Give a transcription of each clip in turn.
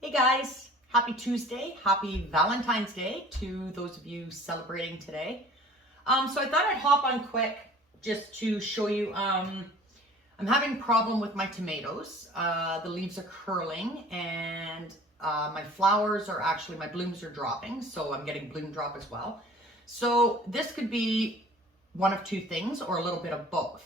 Hey guys, happy Tuesday, happy Valentine's Day to those of you celebrating today. So I thought I'd hop on quick just to show you, I'm having a problem with my tomatoes. The leaves are curling and my flowers are actually, my blooms are dropping, so I'm getting bloom drop as well. So this could be one of two things or a little bit of both.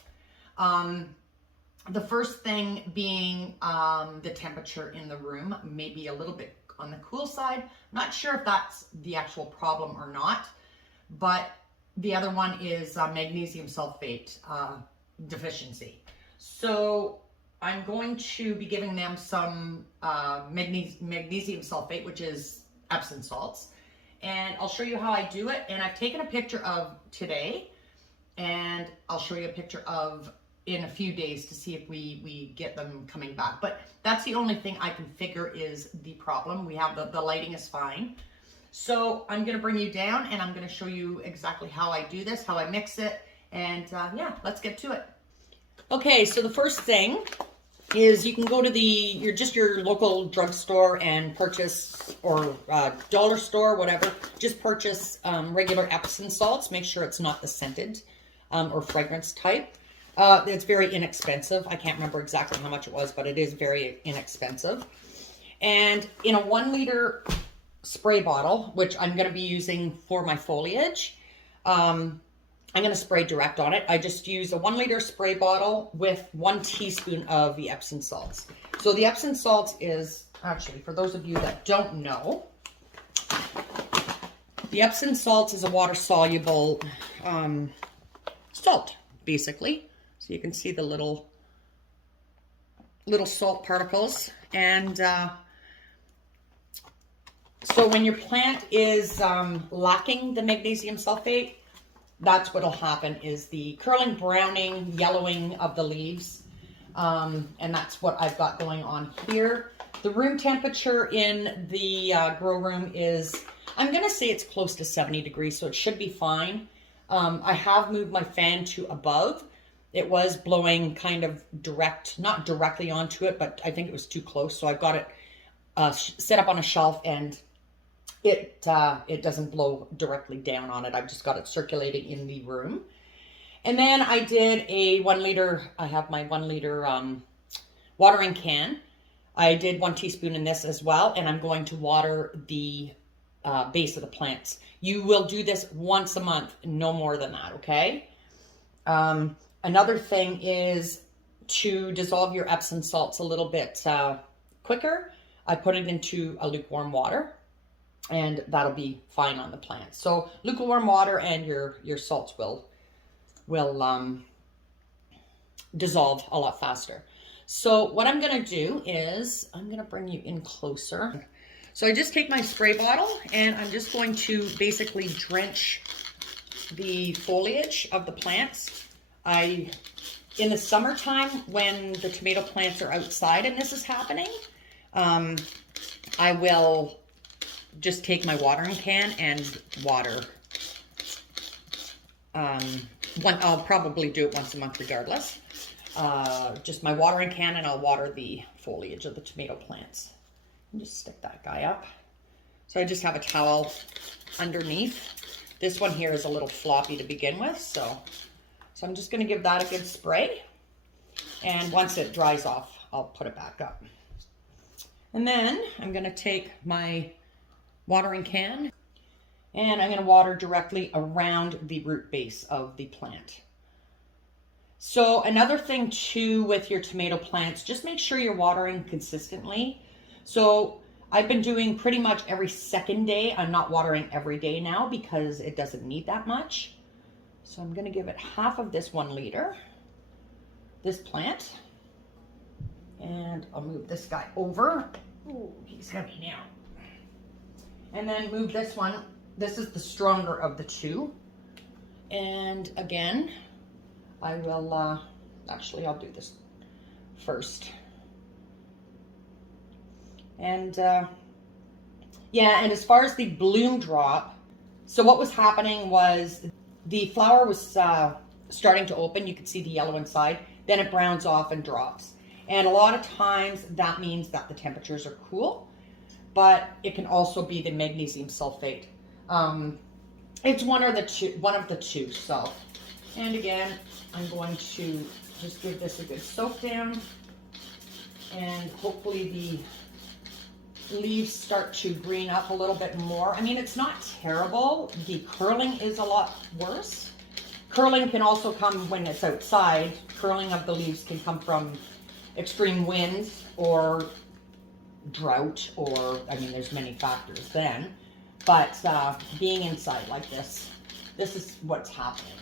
The first thing being the temperature in the room, maybe a little bit on the cool side. Not sure if that's the actual problem or not, but the other one is magnesium sulfate deficiency. So I'm going to be giving them some magnesium sulfate, which is Epsom salts, and I'll show you how I do it. And I've taken a picture of today, and I'll show you a picture of in a few days to see if we get them coming back. But that's the only thing I can figure is the problem. We have the lighting is fine. So I'm gonna bring you down and I'm gonna show you exactly how I do this, how I mix it, and yeah, let's get to it. Okay, so the first thing is you can go to your local drugstore and purchase, or dollar store, whatever, just purchase regular Epsom salts. Make sure it's not the scented or fragrance type. It's very inexpensive. I can't remember exactly how much it was, but it is very inexpensive. And in a 1 liter spray bottle, which I'm going to be using for my foliage, I'm going to spray direct on it. I just use a 1 liter spray bottle with 1 teaspoon of the Epsom salts. So the Epsom salts is, actually, for those of you that don't know, the Epsom salts is a water-soluble salt, basically. So you can see the little salt particles. And so when your plant is lacking the magnesium sulfate, that's what'll happen, is the curling, browning, yellowing of the leaves. And that's what I've got going on here. The room temperature in the grow room is, I'm going to say it's close to 70 degrees, so it should be fine. I have moved my fan to above. It was blowing kind of direct, not directly onto it, but I think it was too close. So I got it set up on a shelf, and it doesn't blow directly down on it. I've just got it circulating in the room. And then I did a 1 liter, I have my 1 liter watering can. I did 1 teaspoon in this as well, and I'm going to water the base of the plants. You will do this once a month, no more than that, okay? Another thing is to dissolve your Epsom salts a little bit quicker. I put it into a lukewarm water, and that'll be fine on the plant. So lukewarm water and your salts will dissolve a lot faster. So what I'm going to do is I'm going to bring you in closer. So I just take my spray bottle and I'm just going to basically drench the foliage of the plants. In the summertime, when the tomato plants are outside and this is happening, I will just take my watering can and water. I'll probably do it once a month regardless. Just my watering can, and I'll water the foliage of the tomato plants. And just stick that guy up. So I just have a towel underneath. This one here is a little floppy to begin with, so I'm just going to give that a good spray. And once it dries off, I'll put it back up. And then I'm going to take my watering can and I'm going to water directly around the root base of the plant. So another thing too with your tomato plants, just make sure you're watering consistently. So I've been doing pretty much every second day. I'm not watering every day now because it doesn't need that much. So I'm going to give it half of this 1 liter, this plant, and I'll move this guy over. Ooh, he's heavy now. And then move this one. This is the stronger of the two. And again, I will, actually I'll do this first. And yeah, and as far as the bloom drop, so what was happening was the flower was starting to open. You could see the yellow inside. Then it browns off and drops. And a lot of times that means that the temperatures are cool. but it can also be the magnesium sulfate. It's one of the two. So, and again, I'm going to just give this a good soak down, and hopefully the leaves start to green up a little bit more. I mean, it's not terrible. The curling is a lot worse. Curling can also come when it's outside. Curling of the leaves can come from extreme winds or drought, or, I mean, there's many factors then. But being inside like this is what's happening.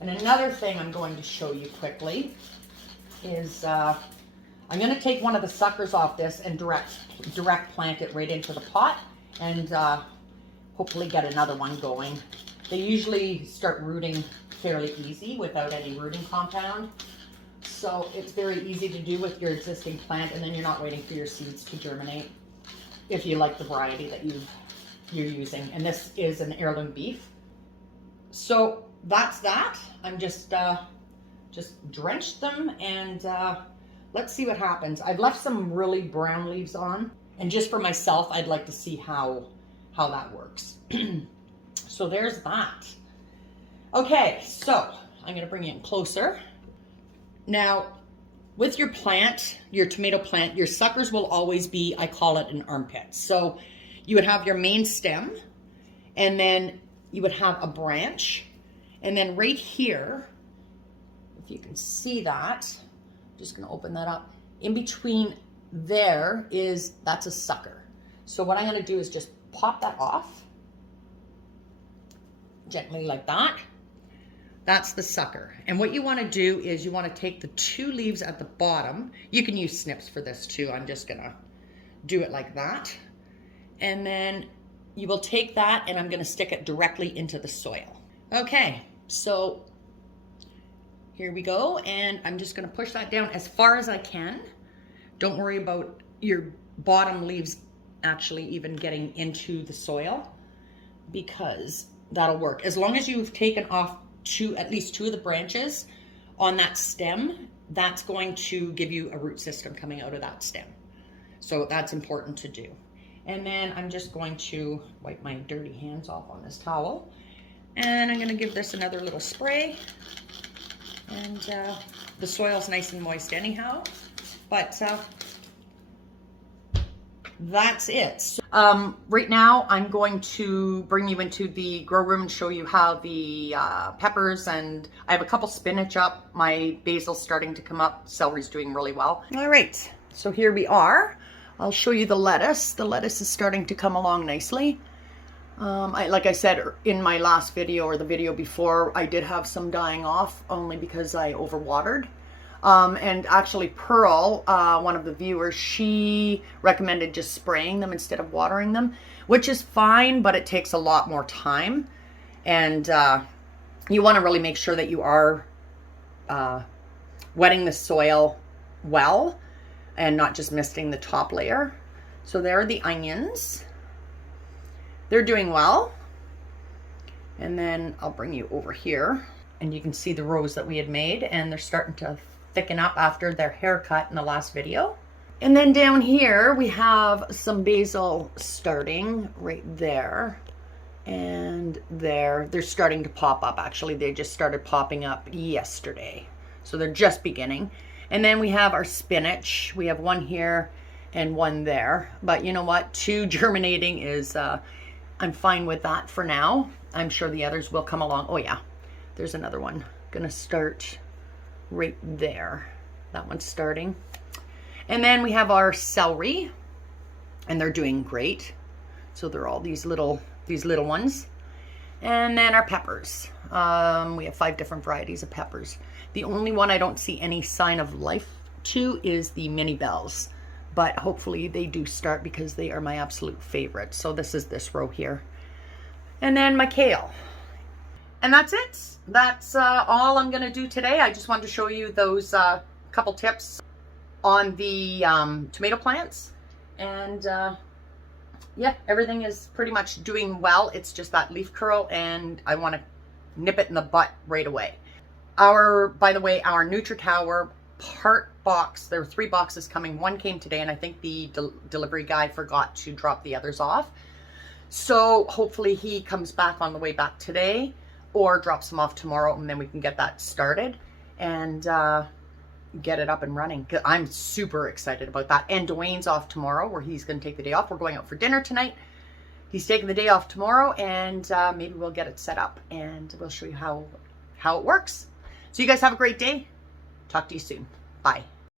And another thing I'm going to show you quickly is I'm going to take one of the suckers off this and direct plant it right into the pot, and hopefully get another one going. They usually start rooting fairly easy without any rooting compound. So it's very easy to do with your existing plant, and then you're not waiting for your seeds to germinate if you like the variety that you're using. And this is an heirloom beef. So that's that. I'm just drenched them, and let's see what happens. I've left some really brown leaves on, and just for myself, I'd like to see how that works. So there's that. Okay, so I'm gonna bring you in closer. Now, with your plant, your tomato plant, your suckers will always be, I call it an armpit. So you would have your main stem, and then you would have a branch, and then right here, if you can see that, I'm just gonna open that up. In between there that's a sucker. So what I'm gonna do is just pop that off, gently like that. That's the sucker. And what you want to do is you want to take the two leaves at the bottom. You can use snips for this too. I'm just gonna do it like that. And then you will take that, and I'm gonna stick it directly into the soil. Okay, so here we go. And I'm just gonna push that down as far as I can. Don't worry about your bottom leaves actually even getting into the soil, because that'll work. As long as you've taken off at least two of the branches on that stem, that's going to give you a root system coming out of that stem. So that's important to do. And then I'm just going to wipe my dirty hands off on this towel, and I'm gonna give this another little spray. And the soil's nice and moist anyhow, but that's it. So, right now I'm going to bring you into the grow room and show you how the peppers, and I have a couple spinach up, my basil's starting to come up, celery's doing really well. All right, so here we are. I'll show you the lettuce. The lettuce is starting to come along nicely. Like I said in my last video, or the video before, I did have some dying off only because I overwatered. And actually Pearl, one of the viewers, she recommended just spraying them instead of watering them, which is fine, but it takes a lot more time. And you want to really make sure that you are wetting the soil well and not just misting the top layer. So there are the onions. They're doing well. And then I'll bring you over here, and you can see the rows that we had made, and they're starting to thicken up after their haircut in the last video. And then down here we have some basil starting right there and there. They're starting to pop up. Actually, they just started popping up yesterday, so they're just beginning. And then we have our spinach. We have one here and one there, but you know what, 2 germinating is I'm fine with that for now. I'm sure the others will come along. Oh yeah, there's another one gonna start right there. That one's starting. And then we have our celery, and they're doing great. So they're all these little ones. And then our peppers. We have 5 different varieties of peppers. The only one I don't see any sign of life to is the mini bells, but hopefully they do start, because they are my absolute favorite. So this is this row here. And then my kale. And that's it. That's all I'm going to do today. I just wanted to show you those couple tips on the tomato plants. And yeah, everything is pretty much doing well. It's just that leaf curl, and I want to nip it in the butt right away. By the way, our NutriTower part box. There were 3 boxes coming. One came today, and I think the delivery guy forgot to drop the others off. So hopefully he comes back on the way back today or drops them off tomorrow, and then we can get that started and get it up and running. I'm super excited about that. And Dwayne's off tomorrow, where he's going to take the day off. We're going out for dinner tonight. He's taking the day off tomorrow, and maybe we'll get it set up and we'll show you how it works. So you guys have a great day. Talk to you soon. Bye.